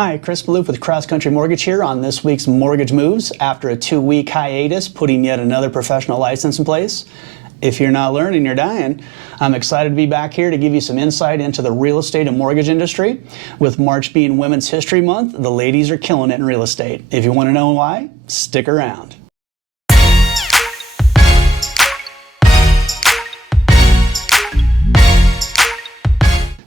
Hi, Chris Maloof with Cross Country Mortgage here on this week's Mortgage Moves after a 2-week hiatus, putting yet another professional license in place. If you're not learning, you're dying. I'm excited to be back here to give you some insight into the real estate and mortgage industry. With March being Women's History Month, the ladies are killing it in real estate. If you want to know why, stick around.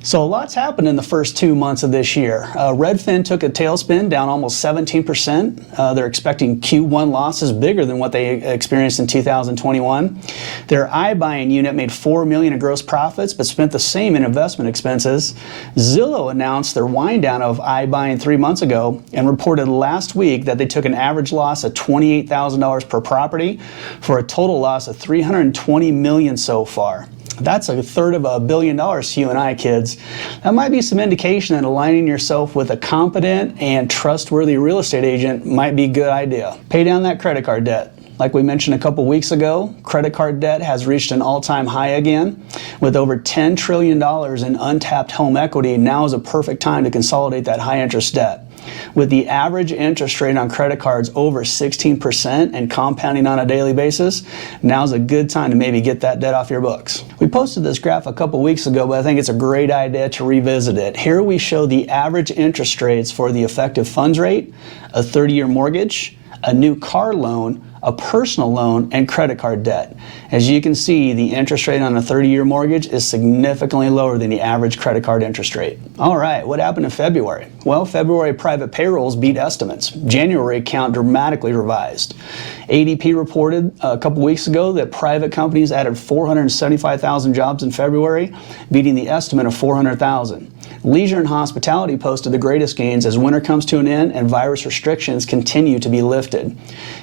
So a lot's happened in the first 2 months of this year. Redfin took a tailspin, down almost 17%. They're expecting Q1 losses bigger than what they experienced in 2021. Their iBuying unit made $4 million in gross profits, but spent the same in investment expenses. Zillow announced their wind down of iBuying 3 months ago and reported last week that they took an average loss of $28,000 per property for a total loss of $320 million so far. That's a third of $1 billion to you and I, kids. That might be some indication that aligning yourself with a competent and trustworthy real estate agent might be a good idea. Pay down that credit card debt. Like we mentioned a couple weeks ago, credit card debt has reached an all-time high again. With over $10 trillion in untapped home equity, now is a perfect time to consolidate that high-interest debt. With the average interest rate on credit cards over 16% and compounding on a daily basis, now's a good time to maybe get that debt off your books. We posted this graph a couple weeks ago, but I think it's a great idea to revisit it. Here we show the average interest rates for the effective funds rate, a 30-year mortgage, a new car loan, a personal loan, and credit card debt. As you can see, the interest rate on a 30-year mortgage is significantly lower than the average credit card interest rate. All right, what happened in February? Well, February private payrolls beat estimates. January count dramatically revised. ADP reported a couple weeks ago that private companies added 475,000 jobs in February, beating the estimate of 400,000. Leisure and hospitality posted the greatest gains as winter comes to an end and virus restrictions continue to be lifted.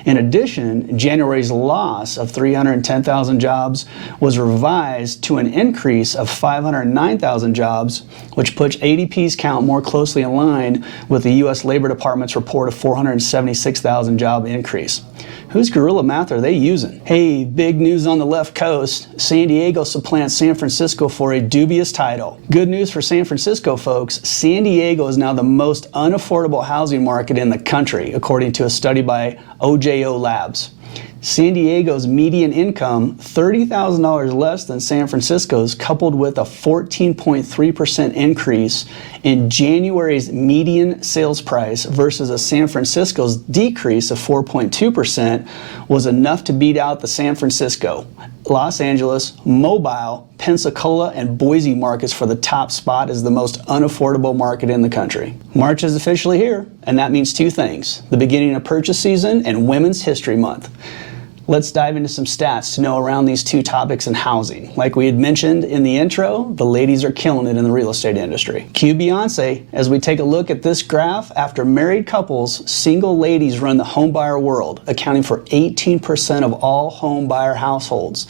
In addition, January's loss of 310,000 jobs was revised to an increase of 509,000 jobs, which puts ADP's count more closely in line with the U.S. Labor Department's report of 476,000 job increase. Whose guerrilla math are they using? Hey, big news on the left coast. San Diego supplants San Francisco for a dubious title. Good news for San Francisco, folks. San Diego is now the most unaffordable housing market in the country, according to a study by OJO Labs. San Diego's median income, $30,000 less than San Francisco's, coupled with a 14.3% increase in January's median sales price versus a San Francisco's decrease of 4.2%, was enough to beat out the San Francisco, Los Angeles, Mobile, Pensacola, and Boise markets for the top spot as the most unaffordable market in the country. March is officially here, and that means two things: the beginning of purchase season and Women's History Month. Let's dive into some stats to know around these two topics in housing. Like we had mentioned in the intro, the ladies are killing it in the real estate industry. Cue Beyonce as we take a look at this graph. After married couples, single ladies run the home buyer world, accounting for 18% of all home buyer households.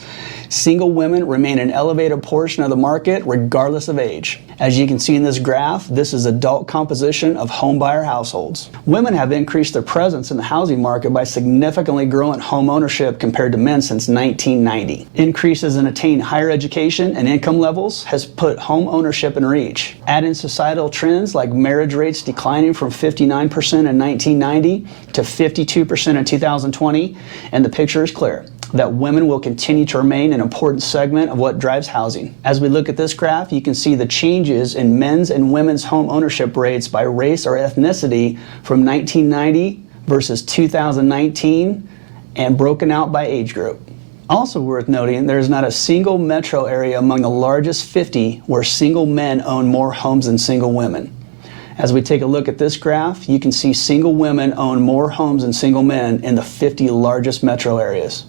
Single women remain an elevated portion of the market regardless of age. As you can see in this graph, this is adult composition of home buyer households. Women have increased their presence in the housing market by significantly growing home ownership compared to men since 1990. Increases in attained higher education and income levels has put home ownership in reach. Add in societal trends like marriage rates declining from 59% in 1990 to 52% in 2020, and the picture is clear that women will continue to remain an important segment of what drives housing. As we look at this graph, you can see the changes in men's and women's home ownership rates by race or ethnicity from 1990 versus 2019 and broken out by age group. Also worth noting, there is not a single metro area among the largest 50 where single men own more homes than single women. As we take a look at this graph, you can see single women own more homes than single men in the 50 largest metro areas.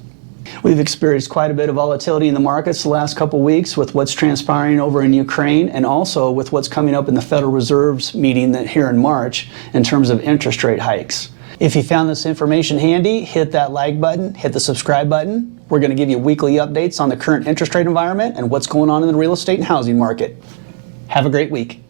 We've experienced quite a bit of volatility in the markets the last couple weeks with what's transpiring over in Ukraine and also with what's coming up in the Federal Reserve's meeting here in March in terms of interest rate hikes. If you found this information handy, hit that like button, hit the subscribe button. We're going to give you weekly updates on the current interest rate environment and what's going on in the real estate and housing market. Have a great week.